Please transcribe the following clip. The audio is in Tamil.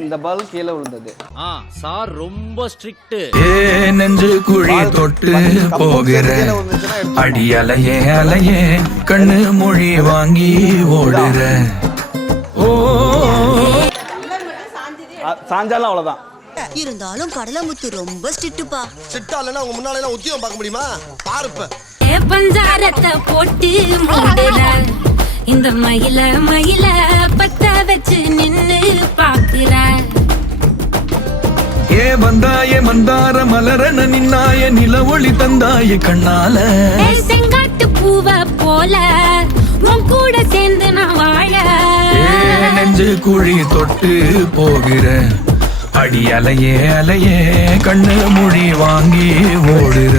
இந்த பால் கீழே விழுந்தது. சார் ரொம்ப ஸ்ட்ரிக்ட். நெஞ்சு குழி தொட்டு போகிற அடி அலையே அலையே கண்ணு மொழி வாங்கி ஓடுற. சாஞ்சாலும் அவ்வளவுதான். இருந்தாலும் கடலமுத்து ரொம்ப ஸ்ட்ரிக்ட்பா. ஸ்ட்ரிக்ட்டா இல்லனா உங்க முன்னால எல்லாம் உத்தியோகம் பார்க்க முடியுமா? பாருப்ப. பஞ்சாரத்தை போட்டு மூடுற இந்த மயில மயில பத்த வச்சு நின்னு பாக்குற. ஏ வந்தாய மந்தார மலரன நின்னாய நில ஒளி தந்தாய கண்ணால. செங்காட்டு பூவ போல உன் கூட சேர்ந்து நான் வாழ. நெஞ்சு குழி தொட்டு போகிற அடி அலையே அலையே கண்ணு மொழி வாங்கி ஓடுற.